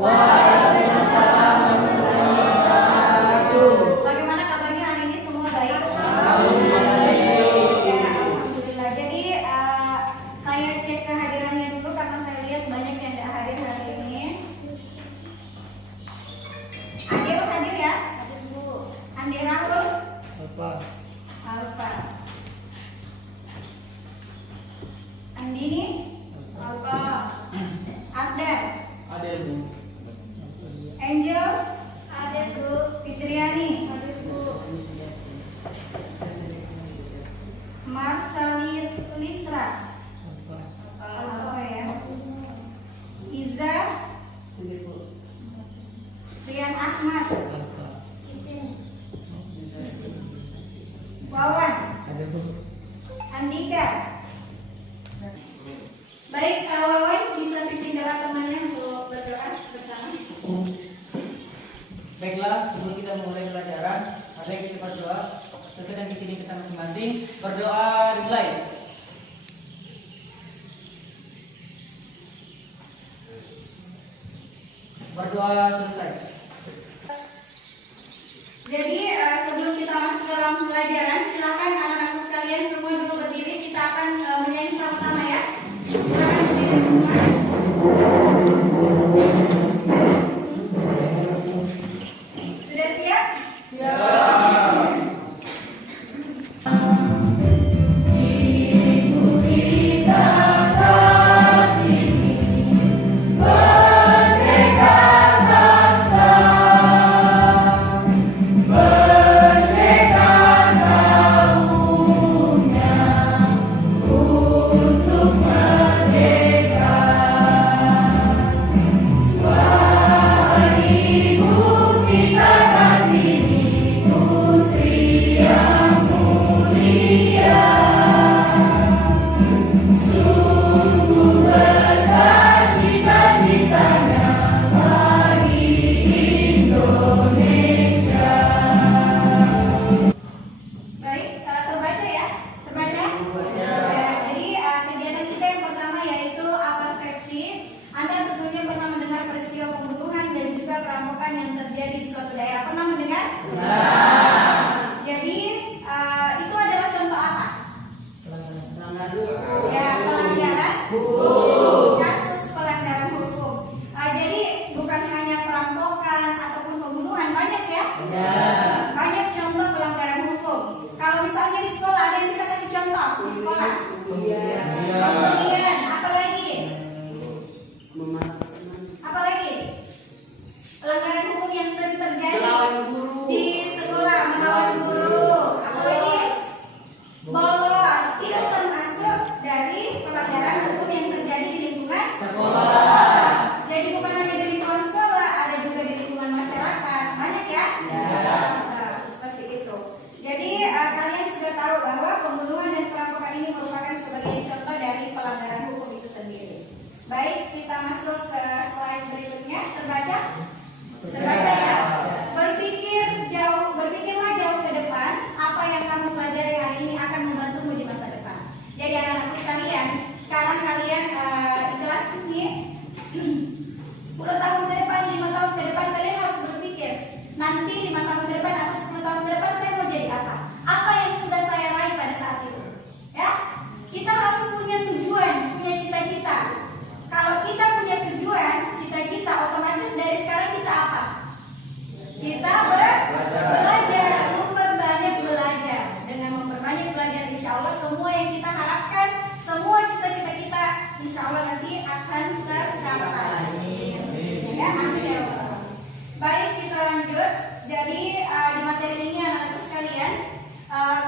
Waalaikumsalam warahmatullahi wabarakatuh. Bagaimana kabarnya hari ini, semua baik? Alhamdulillah. Ya, alhamdulillah. Jadi saya cek kehadirannya dulu karena saya lihat banyak yang tidak hadir hari ini. Adil hadir ya? Hadir dulu. Andira tuh? Apa? Alfa. Andini? Alfa. Asdar? Ada Bu. Angel? Hadir Bu. Fitriani? Hadir Bu. Marsalit Lisra? Alfa ya. Iza? Rian Ahmad? Wawan? Ada Bu. Andika? Baik, Wawan bisa pimpin doa temannya untuk berdoa bersama. Baiklah, sebelum kita memulai pelajaran, mari kita berdoa sesuai dengan keinginan kita masing-masing. Berdoa dimulai. Berdoa selesai. Jadi sebelum kita masuk ke dalam pelajaran, silakan anak-anakku sekalian semua dulu berdiri. Kita akan menyanyi sama-sama ya. Silakan berdiri semua. Sudah siap? Baik, terbaca ya? Terbaca? Ya, jadi kegiatan kita yang pertama yaitu apersepsi. Anda tentunya pernah mendengar peristiwa pembunuhan dan juga perampokan yang terjadi di suatu daerah. Pernah mendengar? Jadi itu adalah contoh apa? Ya, pelanggaran kasus pelanggaran hukum. Jadi bukan hanya perampokan ataupun pembunuhan, banyak ya? Banyak contoh pelanggaran hukum. Kalau misalnya di sekolah, ada yang bisa kasih contoh di sekolah? Kemudian apa lagi? Apa lagi? Pelanggaran hukum yang sering terjadi di sekolah, melawan guru. Apa lagi? Bolos. Itu termasuk dari pelanggaran hukum yang terjadi di lingkungan sekolah. Jadi bukan hanya di lingkungan sekolah, ada juga di lingkungan masyarakat. Banyak ya? Seperti itu. Jadi kalian sudah tahu bahwa pembunuhan dan perampokan ini merupakan sebagai contoh dari pelanggaran hukum itu sendiri. Baik, kita masuk ke slide berikutnya. Terbaca? Terbaca ya? Berpikirlah jauh ke depan. Apa yang kamu pelajari hari ini akan membantumu di masa depan. Jadi anak-anakku sekalian, sekarang kalian di kelas ini 10 tahun ke depan, 5 tahun ke depan kalian harus berpikir, nanti 5 tahun ke depan atau 10 tahun ke depan saya mau jadi apa? Apa yang sudah saya raih pada saat itu? Ya, kita harus punya tujuan, punya cita-cita. Kalau kita punya tujuan, cita-cita, otomatis dari sekarang kita apa? Kita belajar, memperbanyak belajar. Dengan memperbanyak belajar, insya Allah semua yang kita harapkan, semua cita-cita kita, insya Allah nanti akan tercapai. Ya, amin ya Allah. Baik, kita lanjut. Jadi di materi ini anak-anak sekalian,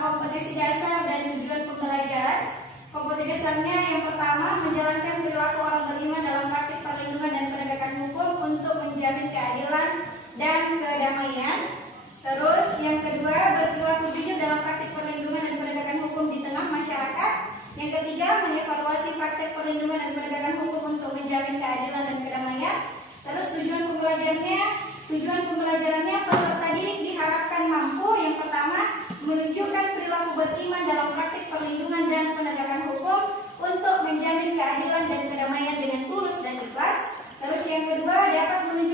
kompetensi dasar dan tujuan pembelajaran. Kompetensi dasarnya yang pertama, menjalankan perilaku orang beriman dalam praktik perlindungan dan penegakan hukum untuk menjamin keadilan dan kedamaian. Terus yang kedua, berperilaku jujur dalam praktik perlindungan dan penegakan hukum di tengah masyarakat. Yang ketiga, mengevaluasi praktik perlindungan dan penegakan hukum untuk menjamin keadilan dan kedamaian. Terus tujuan pembelajarannya peserta didik diharapkan mampu yang pertama menunjukkan perilaku beriman dalam praktik perlindungan dan penegakan hukum untuk menjamin keadilan dan kedamaian dengan tulus dan ikhlas. Terus yang kedua dapat menunjukkan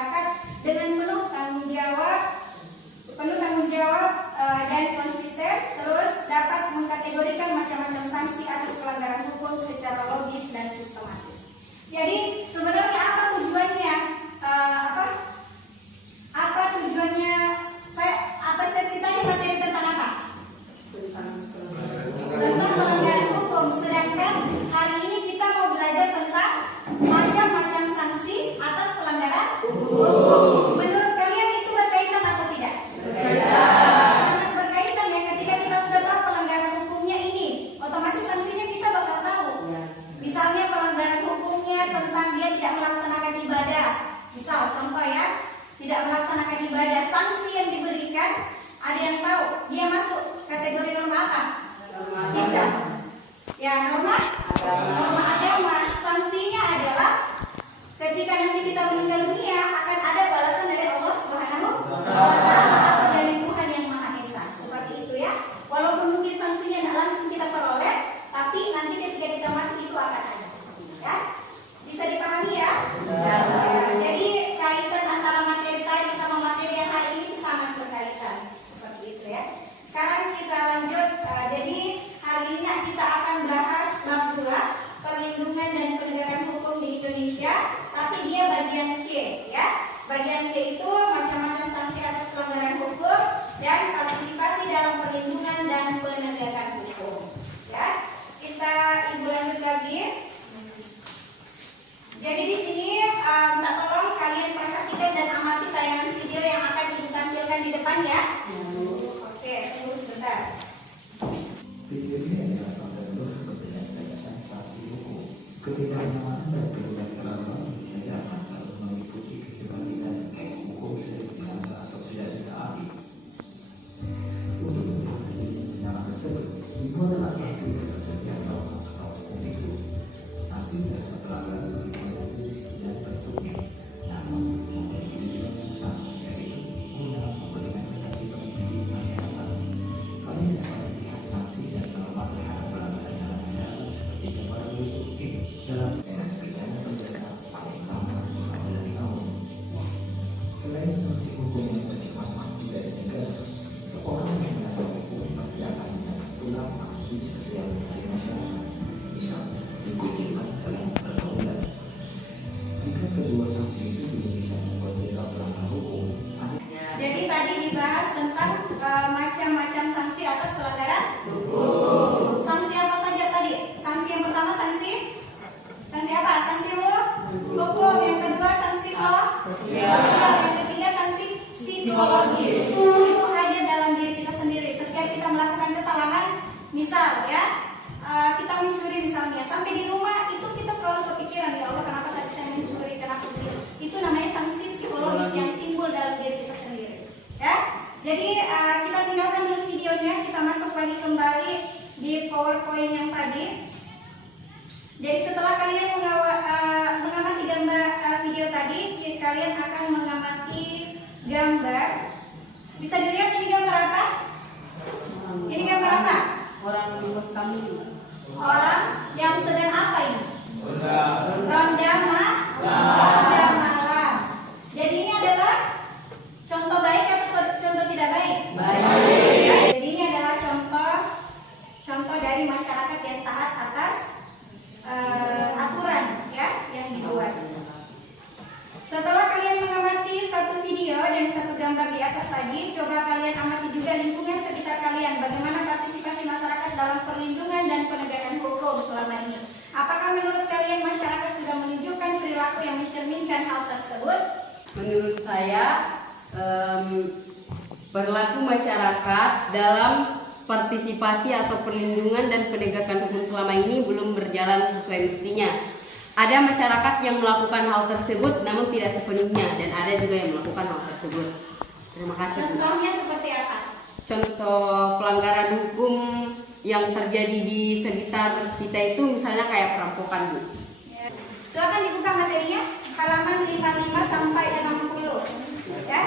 masyarakat dengan penuh tanggung jawab dan konsisten, terus dapat mengkategorikan macam-macam sanksi atas pelanggaran hukum secara logis dan sistematis. Jadi sebenarnya apa tujuannya? Apa tujuannya? Persepsi tadi materi tentang apa? Tentang pelanggaran hukum. Sedangkan hari ini kita mau belajar tentang macam-macam sanksi atas pelanggaran hukum. Menurut kalian itu berkaitan atau tidak? Sangat berkaitan ya. Ketika kita sudah tahu pelanggaran hukumnya ini, otomatis sanksinya kita bakal tahu. Misalnya pelanggaran hukumnya tentang dia tidak melaksanakan ibadah. Misal contoh ya, tidak melaksanakan ibadah, sanksi yang diberikan ada yang tahu dia masuk kategori norma apa? Tidak. Ya, norma agama. Sanksinya adalah ketika nanti kita meninggal dunia akan ada balasan dari Allah Subhanahu wa Ta'ala atau dari Tuhan yang Maha Esa. Seperti itu ya. Walaupun mungkin sanksinya tidak langsung kita peroleh, tapi nanti ketika kita mati itu akan ada. Ya. Bisa dipahami ya? Jadi kaitan antara materi tadi sama materi yang hari ini itu sangat berkaitan. Seperti itu ya. Sekarang kita lanjut. Jadi hari ini kita akan bahas bab 2, perlindungan dan penegakan hukum di Indonesia. Tapi dia bagian C ya. Bagian C itu macam-macam sanksi atas pelanggaran hukum dan partisipasi dalam perlindungan dan penegakan hukum. Ya. Kita ibu lanjut lagi. Jadi di sini minta tolong kalian perhatikan dan amati tayangan video yang akan ditampilkan di depan ya. Oke, tunggu sebentar. Video ini adalah contoh seperti yang dikatakan sanksi hukum. Ketidaknyamanan dan ketidakkerabatan bisa dapat selalu mengikuti keterlibatan baik hukum sudah dilanggar atau tidak ditaati. Untuk menghindari penyalahan tersebut, itu adalah sanksi dari setiap norma atau hukum itu. Sanksi dari pelanggaran dimulai dari sekian bentuknya, namun memiliki tujuan yang sama, yaitu guna memberikan ketertiban bagi masyarakat. Kalian dapat melihat sanksi dan norma terhadap pelanggaran dalam masyarakat seperti kepada berikut ini dalam pidana penjara paling lama 15 tahun. Selain sanksi hukum yang bersifat pasti dari negara, seorang yang melanggar hukum pasti akan mendapat pula sanksi sosial dari masyarakat, misalnya dikucilkan dalam pergaulan. Jika kedua sanksi itu belum bisa membuat dia pelanggar hukum, Jadi tadi dibahas tentang macam-macam sanksi atas pelanggaran hukum. Sanksi apa saja tadi? Sanksi yang pertama sanksi apa? Sanksi hukum. Yang kedua sanksi sosial. Yang ketiga sanksi psikologis. Itu hadir dalam diri kita sendiri. Setiap kita melakukan kesalahan, misal ya kita mencuri misalnya, sampai di rumah itu kita selalu kepikiran, ya Allah kenapa tadi saya mencuri, kenapa begitu. Itu namanya sanksi psikologis yang timbul dalam diri kita sendiri. Ya, jadi kita tinggalkan dulu videonya, kita masuk lagi kembali di PowerPoint yang tadi. Jadi setelah kalian mengamati gambar video tadi, kalian akan mengamati gambar. Bisa dilihat ini gambar apa? Ini gambar apa? Orang lulus kami. Orang yang sedang apa ini? Ronda malam. Jadi ini adalah contoh baik atau contoh tidak baik? Baik. Jadi ini adalah contoh dari masyarakat yang taat atas aturan ya yang dibuat. Setelah kalian mengamati satu video dan satu gambar di atas tadi, coba kalian amati juga lingkungan sekitar kalian. Bagaimana partisipasi masyarakat dalam perlindungan dan penegakan hukum selama ini? Apakah menurut kalian masyarakat sudah menunjukkan perilaku yang mencerminkan hal tersebut? Menurut saya, perilaku masyarakat dalam partisipasi atau perlindungan dan penegakan hukum selama ini belum berjalan sesuai mestinya. Ada masyarakat yang melakukan hal tersebut namun tidak sepenuhnya, dan ada juga yang melakukan hal tersebut. Terima kasih. Contohnya seperti apa? Contoh pelanggaran hukum yang terjadi di sekitar kita itu misalnya kayak perampokan, Bu. Silakan dibuka materinya, halaman 55 sampai 60. Ya.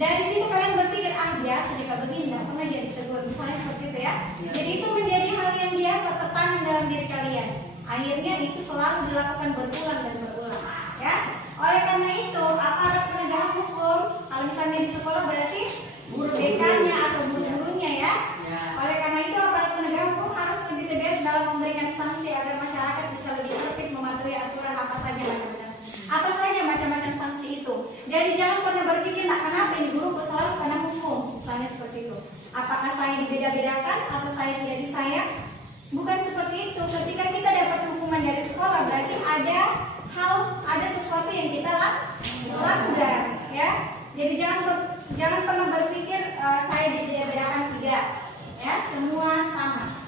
Dari situ kalian berpikir, biasa jika begini, nggak pernah jadi tegur, misalnya seperti itu ya. Jadi itu menjadi hal yang biasa tertanam dalam diri kalian. Akhirnya itu selalu dilakukan berulang dan berulang, ya. Oleh karena itu, aparat penegak hukum, kalau misalnya di sekolah berarti guru dekannya atau guru-gurunya ya. Oleh karena itu, aparat penegak hukum harus lebih tegas dalam memberikan sanksi agar masyarakat bisa lebih tertib mematuhi aturan apa saja macam-macam sanksi itu. Jadi jangan pernah berpikir, kenapa ini guru selalu kena hukum, misalnya seperti itu. Apakah saya dibeda-bedakan atau saya tidak disayang? Bukan seperti itu. Ketika kita dapat hukuman dari sekolah, berarti ada sesuatu yang kita lakukan, ya. Jadi jangan pernah berpikir saya dibeda-bedakan, tidak, ya. Semua sama.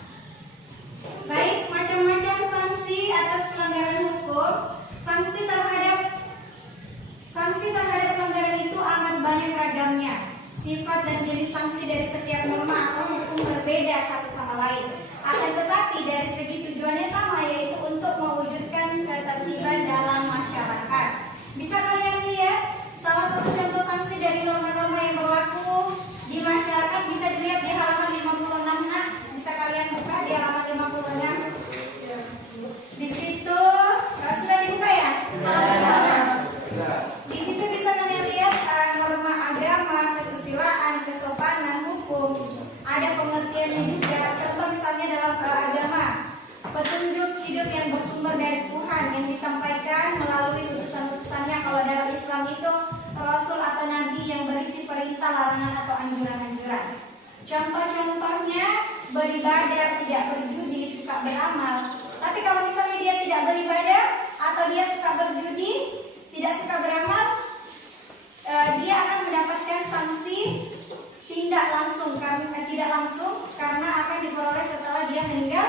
Baik, macam-macam sanksi atas pelanggaran hukum. Sanksi terhadap pelanggaran itu amat banyak ragamnya. Sifat dan jenis sanksi dari setiap norma atau hukum berbeda satu sama lain. Akan tetapi dari segi tujuannya sama, yaitu untuk mewujudkan ketertiban dalam masyarakat. Bisa kalian lihat salah satu contoh sanksi dari norma-norma yang berlaku di masyarakat bisa dilihat di halaman 56. Nah, bisa kalian buka di halaman 56. Di situ sudah dibuka ya? Di situ bisa kalian lihat norma agama, kesusilaan, kesopanan, hukum. Ada pengertiannya juga. Contoh misalnya dalam agama, petunjuk hidup yang bersumber dari Tuhan yang disampaikan melalui putusan-putusannya. Kalau dalam Islam itu Rasul atau Nabi yang berisi perintah, larangan atau anjuran-anjuran. Contoh-contohnya beribadah, tidak berjudi, suka beramal. Tapi kalau misalnya dia tidak beribadah atau dia suka berjudi, tidak suka beramal, dia akan mendapatkan sanksi tidak langsung karena akan diperoleh setelah dia meninggal.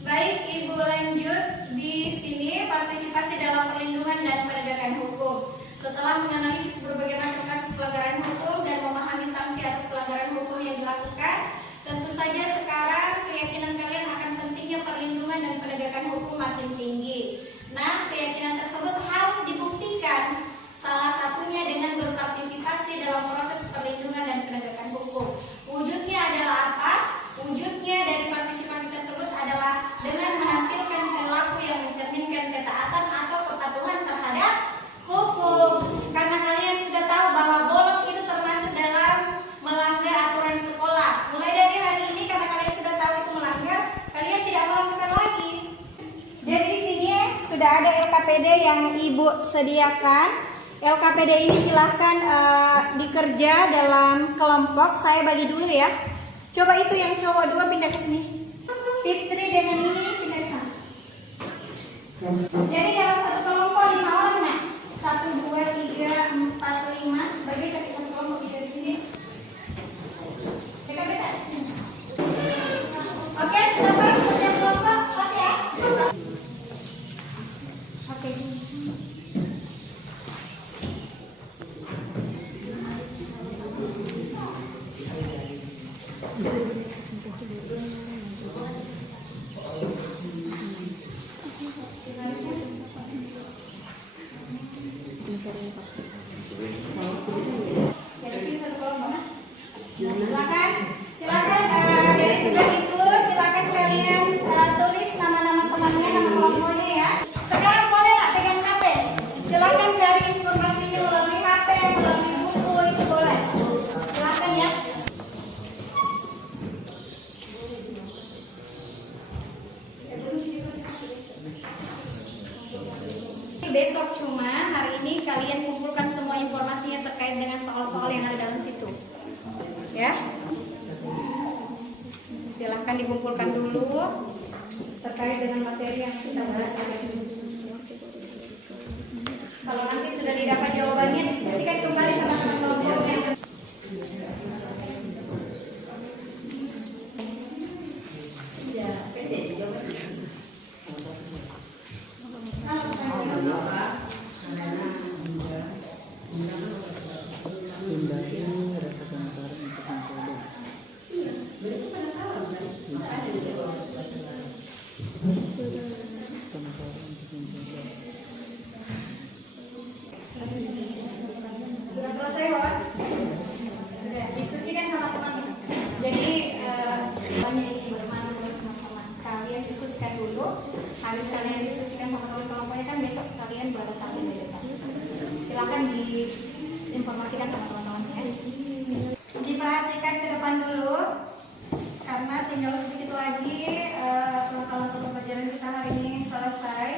Baik, Ibu lanjut di sini partisipasi dalam perlindungan dan penegakan hukum. Setelah menganalisis berbagai macam kasus pelanggaran hukum dan memahami sanksi atas pelanggaran hukum yang dilakukan, tentu saja sekarang keyakinan kalian akan pentingnya perlindungan dan penegakan hukum makin tinggi. Nah, keyakinan tersebut harus dibuktikan, salah satunya dengan berpartisipasi dalam proses perlindungan dan penegakan hukum. Wujudnya adalah apa? Wujudnya dari partisipasi tersebut adalah dengan menampilkan perilaku yang mencerminkan ketaatan atau kepatuhan terhadap hukum. Karena kalian sudah tahu bahwa bolos itu termasuk dalam melanggar aturan sekolah. Mulai dari hari ini, karena kalian sudah tahu itu melanggar, kalian tidak melakukan lagi. Jadi di sini sudah ada LKPD yang Ibu sediakan. LKPD ini silahkan dikerja dalam kelompok. Saya bagi dulu ya. Coba itu yang cowok 2 pindah ke sini. Fitri dengan ini pindah ke sana. Jadi dalam satu kelompok 5 orang, nah. 1, 2, 3, 4, 5. Bagi satu kelompok di sini. Beda-beda. Oke, sudah setiap kelompok. Oke ya. Oke. Dari sini satu kelompok. Silakan dari tugas itu silakan kalian tulis nama-nama temannya, nama kelompoknya ya. Sekarang boleh nggak pegang HP? Silakan cari informasinya melalui HP, melalui buku, itu boleh. Silakan ya. Besok cuma hari ini kalian kumpulkan semua informasinya terkait dengan soal-soal yang ada dalam situ. Ya. Silahkan dikumpulkan dulu terkait dengan materi yang kita bahas. Kalau nanti sudah didapat jawabannya, diskusikan kembali sama teman kelompoknya. diskusikan dulu. Habis kalian diskusikan sama kelompok-kelompoknya kan besok kalian baru tahu dari besok. Silakan diinformasikan sama teman-teman ya. Diperhatikan ke depan dulu karena tinggal sedikit lagi pengetahuan untuk pelajaran kita hari ini selesai.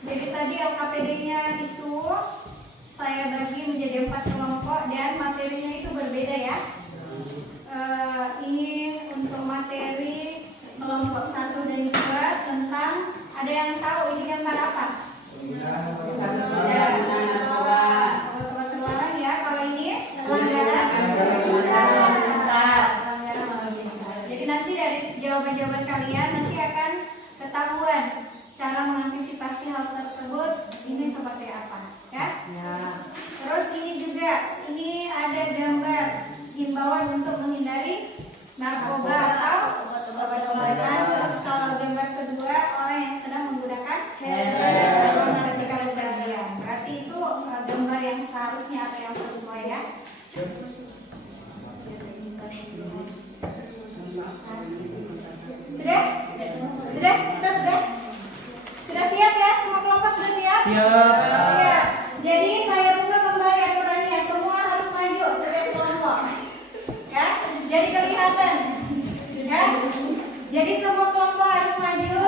Jadi tadi LKPD-nya itu saya bagi menjadi 4 kelompok dan materinya itu berbeda ya. Ini untuk materi kelompok 1 dan 2 tentang, ada yang tahu ini tentang apa? Obat terlarang ya. Kalau ini pelanggaran jadi nanti dari jawaban-jawaban kalian nanti akan ketahuan cara mengantisipasi hal tersebut ini seperti apa ya. Terus ini juga, ini ada gambar himbauan untuk menghindari narkoba atau obat-obatan. Terus kalau gambar kedua, orang yang sedang menggunakan narkotika berlebihan. Berarti itu gambar yang seharusnya atau yang sesuai ya. Sudah? Sudah? Kita sudah? Sudah siap ya? Semua kelompok sudah siap? Siap. Jadi saya buka kembali aturannya. Semua harus maju setiap kelompok. Ya? Jadi kelihatan. Ya? Jadi semua kelompok harus maju.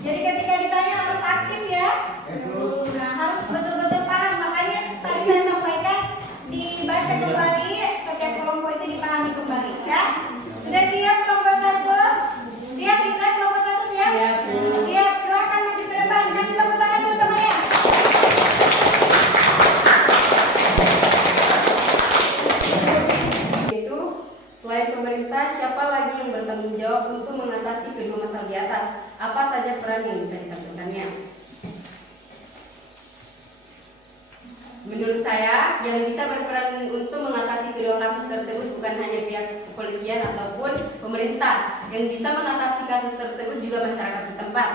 Jadi ketika ditanya harus aktif ya. Nah, harus betul-betul paham. Makanya tadi saya sampaikan dibaca kembali, setiap kelompok itu dipahami kembali ya. Sudah siap kelompok 1? Siap bisa kelompok 1 siap? Siap, silakan maju ke depan. Kasih tepuk tangan dulu temannya. Yaitu selain pemerintah, siapa lagi yang bertanggung jawab untuk mengatasi kedua masalah di atas? Apa saja peran yang bisa dilakukannya? Menurut saya, yang bisa berperan untuk mengatasi kedua kasus tersebut bukan hanya pihak kepolisian ataupun pemerintah. Yang bisa mengatasi kasus tersebut juga masyarakat setempat.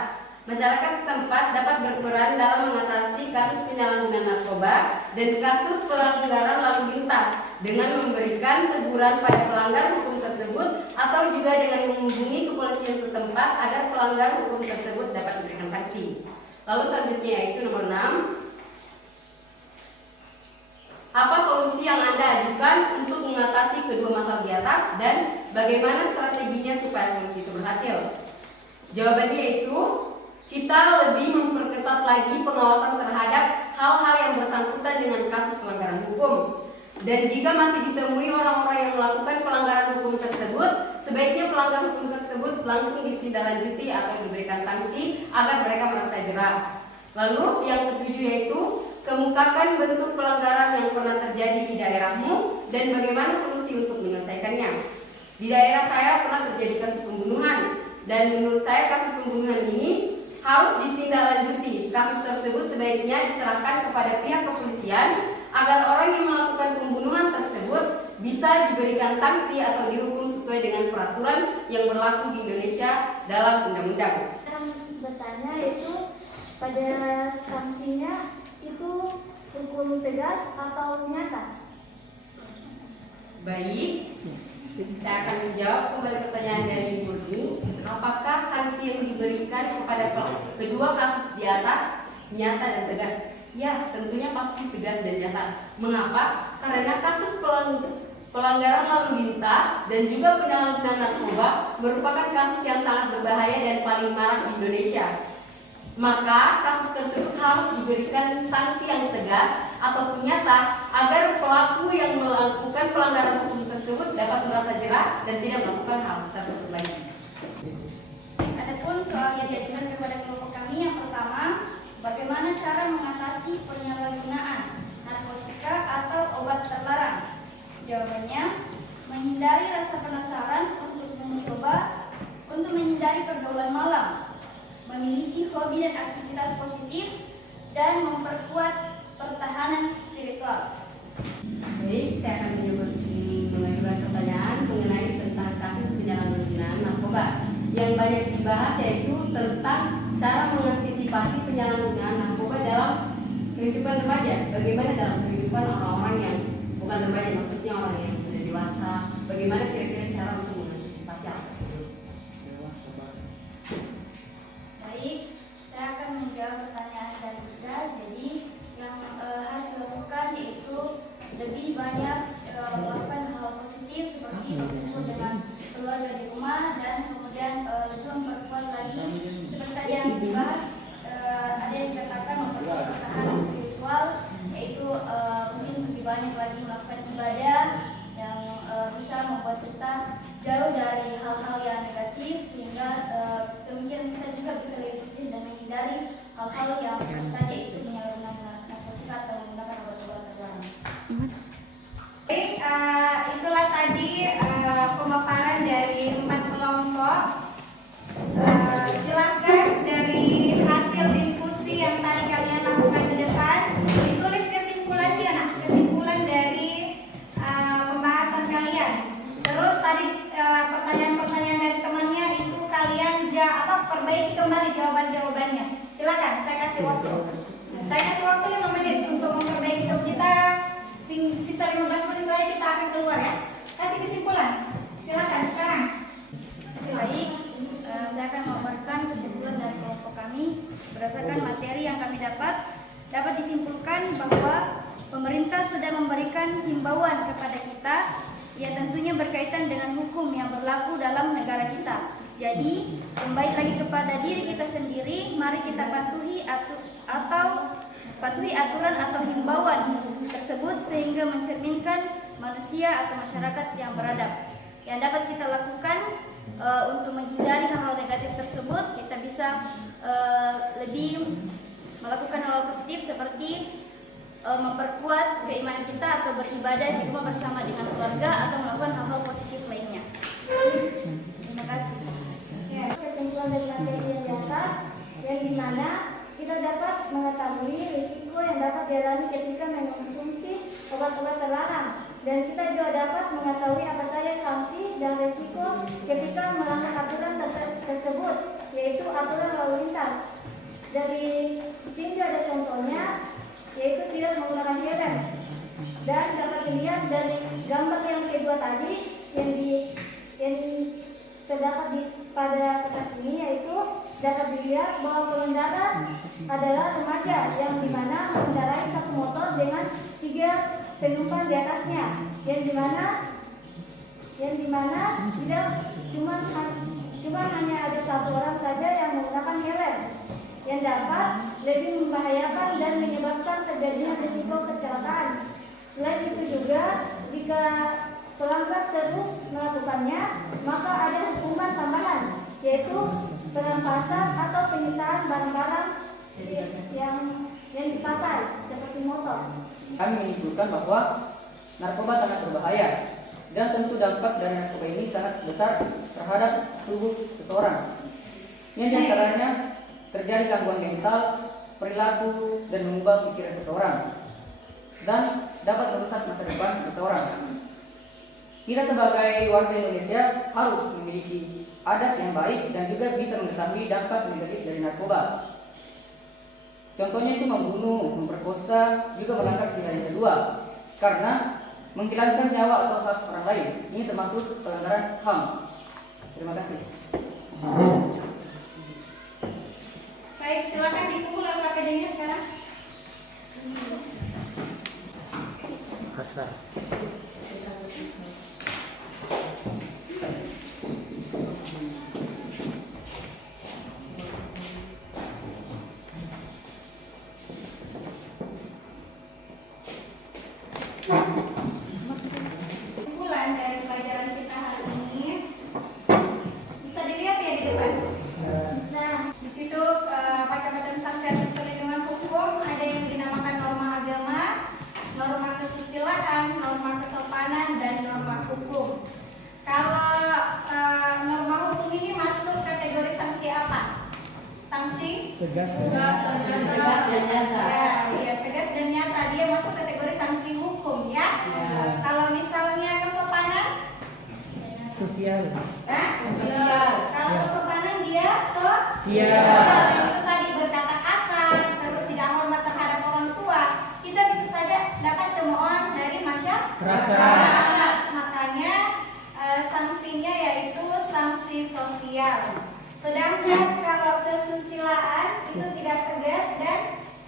Masyarakat setempat dapat berperan dalam mengatasi kasus penyalahgunaan narkoba dan kasus pelanggaran lalu lintas dengan memberikan teguran pada pelanggar hukum tersebut atau juga dengan menghubungi kepolisian setempat agar pelanggar hukum tersebut dapat diberikan sanksi. Lalu selanjutnya yaitu nomor 6. Apa solusi yang Anda ajukan untuk mengatasi kedua masalah di atas dan bagaimana strateginya supaya solusi itu berhasil? Jawabannya yaitu kita lebih memperketat lagi pengawasan terhadap hal-hal yang bersangkutan dengan kasus pelanggaran hukum. Dan jika masih ditemui orang-orang yang melakukan pelanggaran hukum tersebut, sebaiknya pelanggar hukum tersebut langsung ditindaklanjuti atau diberikan sanksi agar mereka merasa jerah. Lalu yang ketujuh yaitu kemukakan bentuk pelanggaran yang pernah terjadi di daerahmu dan bagaimana solusi untuk menyelesaikannya. Di daerah saya pernah terjadi kasus pembunuhan dan menurut saya kasus pembunuhan ini harus ditindaklanjuti. Kasus tersebut sebaiknya diserahkan kepada pihak kepolisian agar orang yang melakukan pembunuhan tersebut bisa diberikan sanksi atau dihukum sesuai dengan peraturan yang berlaku di Indonesia dalam undang-undang. Bertanya itu pada sanksinya itu hukum tegas atau nyata? Baik, saya akan menjawab kembali pertanyaan dari Murni. Apakah sanksi yang diberikan kepada kedua kasus di atas nyata dan tegas? Ya, tentunya pasti tegas dan nyata. Mengapa? Karena kasus pelanggaran lalu lintas dan juga penyalahgunaan narkoba merupakan kasus yang sangat berbahaya dan paling marak di Indonesia. Maka kasus tersebut harus diberikan sanksi yang tegas atau nyata agar pelaku yang melakukan pelanggaran hukum tersebut dapat merasa jerah dan tidak melakukan hal tersebut lagi. Adapun soal yang diajukan kepada kelompok kami yang pertama, bagaimana cara mengatasi penyalahgunaan narkotika atau obat terlarang? Jawabannya, menghindari rasa penasaran untuk mencoba, untuk menghindari pergaulan malam, memiliki hobi dan aktivitas positif, dan memperkuat pertahanan spiritual. Baik, saya akan mengajukan pertanyaan mengenai tentang kasus penyalahgunaan narkoba. Yang banyak dibahas yaitu tentang cara mengantisipasi penyalahgunaan narkoba dalam kehidupan remaja. Bagaimana dalam kehidupan orang-orang yang bukan remaja, maksudnya orang yang sudah dewasa. Bagaimana kira-kira cara untuk mengantisipasi hal tersebut? jawaban-jawabannya. Silakan, saya kasih waktu. Saya kasih waktu 5 menit untuk memperbaiki hidup kita. Sisa 15 menit lagi kita akan keluar ya. Kasih kesimpulan. Silakan sekarang. Baik, saya akan memaparkan kesimpulan dari kelompok kami. Berdasarkan materi yang kami dapat disimpulkan bahwa pemerintah sudah memberikan himbauan kepada kita, ya tentunya berkaitan dengan hukum yang berlaku dalam negara kita. Jadi, kembali lagi kepada diri kita sendiri, mari kita patuhi aturan atau himbauan tersebut sehingga mencerminkan manusia atau masyarakat yang beradab. Yang dapat kita lakukan untuk menghindari hal-hal negatif tersebut, kita bisa lebih melakukan hal positif seperti memperkuat keimanan kita atau beribadah di rumah bersama dengan keluarga atau melakukan hal-hal positif lainnya. Terima kasih. Ya. Kesimpulan dari materi yang di atas, yang dimana kita dapat mengetahui risiko yang dapat dialami ketika mengkonsumsi obat-obat terlarang, dan kita juga dapat mengetahui apa saja sanksi dan risiko ketika melanggar aturan tersebut, yaitu aturan lalu lintas. Dari sini ada contohnya, yaitu tidak menggunakan helm. Dan dapat dilihat dari gambar yang kedua tadi yang terdapat pada kertas ini, yaitu dapat dilihat bahwa pengendara adalah remaja yang dimana mengendarai satu motor dengan 3 penumpang di atasnya, yang dimana tidak cuma hanya ada 1 orang saja yang menggunakan helm, yang dapat lebih membahayakan dan menyebabkan terjadinya risiko kecelakaan. Selain itu juga, jika pelanggar terus melakukannya, maka ada hukuman tambahan, yaitu perampasan atau penyitaan barang-barang yang dipakai seperti motor. Kami menyimpulkan bahwa narkoba sangat berbahaya dan tentu dampak dari narkoba ini sangat besar terhadap tubuh seseorang. Yang diantaranya terjadi gangguan mental, perilaku, dan mengubah pikiran seseorang, dan dapat merusak masa depan seseorang. Kita sebagai warga Indonesia harus memiliki adat yang baik dan juga bisa mengetahui dampak negatif dari narkoba. Contohnya itu membunuh, memperkosa, juga melanggar pidana yang kedua, karena menghilangkan nyawa atau hak orang lain. Ini termasuk pelanggaran HAM. Terima kasih. Baik, silakan dikumpul LKPD-nya sekarang. Kasar. Kesimpulan dari pelajaran kita hari ini bisa dilihat ya di depan. Di situ macam-macam sanksi atas perlindungan hukum, ada yang dinamakan norma agama, norma kesusilaan, norma kesopanan, dan norma hukum. Kalau norma hukum ini masuk kategori sanksi apa? Sanksi Tegas. Tegas dan nyata. Ya, tegas dan nyata. Dia masuk kategori sanksi hukum ya. Kalau misalnya kesopanan, Sosial. sosial. Kalau kesopanan dia Sial. Itu tadi berkata kasar, terus tidak hormat terhadap orang tua. Kita bisa saja dapat cemoohan dari masyarakat. Makanya sanksinya yaitu sanksi sosial. Sedangkan kalau kesusilaan itu tidak tegas dan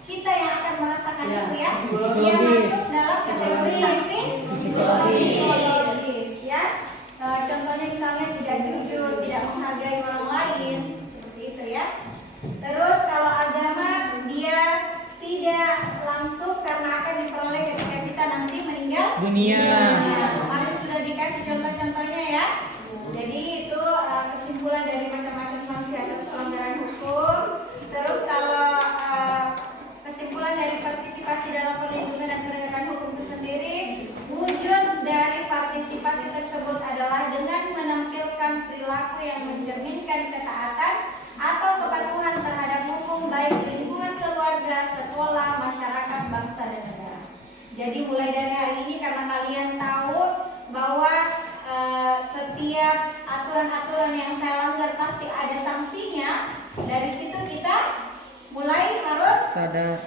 kita yang akan merasakan Ya, itu ya. psikologis. Dia masuk dalam kategori sanksi psikologis ya. Contohnya misalnya tidak jujur, tidak menghargai orang lain, seperti itu ya. Terus kalau agama dia tidak langsung karena akan diperoleh ketika kita nanti meninggal Dunia. Kemarin sudah dikasih contoh-contohnya ya. Jadi itu kesimpulan dari macam-macam sanksi atas pelanggaran hukum. Terus kalau kesimpulan dari partisipasi dalam perlindungan dan penegakan hukum itu sendiri, wujud dari partisipasi tersebut adalah dengan menampilkan perilaku yang mencerminkan ketaatan atau kepatuhan terhadap hukum baik lingkungan keluarga, sekolah, masyarakat, bangsa, dan negara. Jadi mulai dari hari ini karena kalian tahu bahwa setiap aturan-aturan yang saya langgar pasti ada sanksinya, dari situ sadar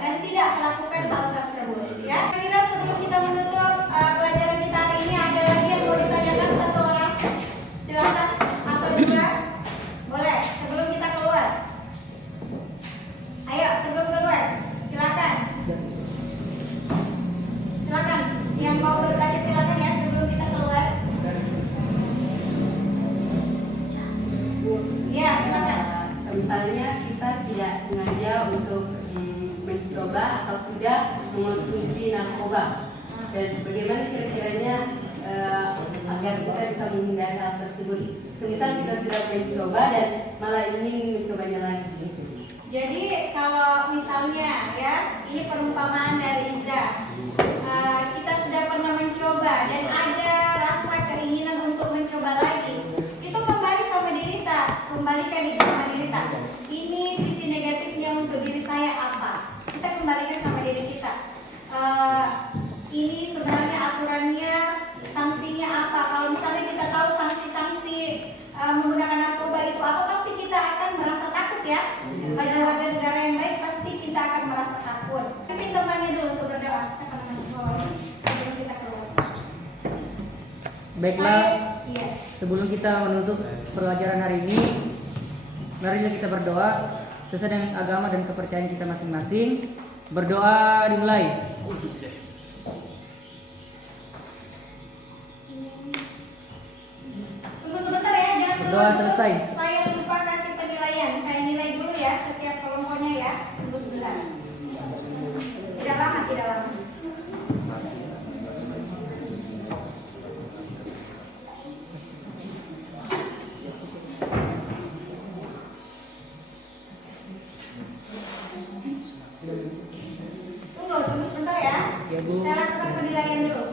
dan tidak melakukan hal tersebut. Ya, kira sebelum kita menutup pelajaran kita hari ini ada lagi yang mau ditanyakan satu orang? Silakan. Atau juga boleh sebelum kita keluar. Ayo sebelum keluar, silakan. Silakan. Yang mau bertanya silakan ya sebelum kita keluar. Ya, silakan. Misalnya kita tidak sengaja untuk mencoba atau sudah mengonsumsi narkoba, dan bagaimana kira-kiranya agar kita bisa menghindari hal tersebut. Semisal kita sudah mencoba dan malah ingin mencobanya lagi. Jadi kalau misalnya ya, ini perumpamaan dari Iza. Kita sudah pernah mencoba dan ada rasa keinginan untuk mencoba lagi. Itu kembali sama diri kita, kembalikan itu sama diri kita. Ini sisi negatifnya untuk diri saya apa? Kita kembalikan sama diri kita. Ini sebenarnya aturannya, sanksinya apa? Kalau misalnya kita tahu sanksi-sanksi menggunakan narkoba itu apa, pasti kita akan merasa takut ya. Pada warga negara yang baik pasti kita akan merasa takut. Tapi temannya dulu untuk berdoa. Sebelum kita keluar. Baiklah, Iya. sebelum kita menutup pelajaran hari ini, marilah kita berdoa sesuai dengan agama dan kepercayaan kita masing-masing. Berdoa dimulai. Tunggu sebentar ya, jangan Berdoa keluar dulu. selesai. Saya lupa kasih penilaian. Saya nilai dulu ya setiap kelompoknya ya. Tunggu sebentar. Tidak lama, tidak lama. Tunggu sebentar ya. Ya, Bu. Saya lakukan penilaian dulu.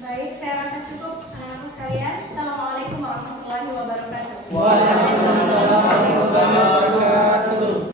Baik, saya rasa cukup anak-anakku sekalian. Assalamualaikum warahmatullahi wabarakatuh. Waalaikumsalam warahmatullahi wabarakatuh.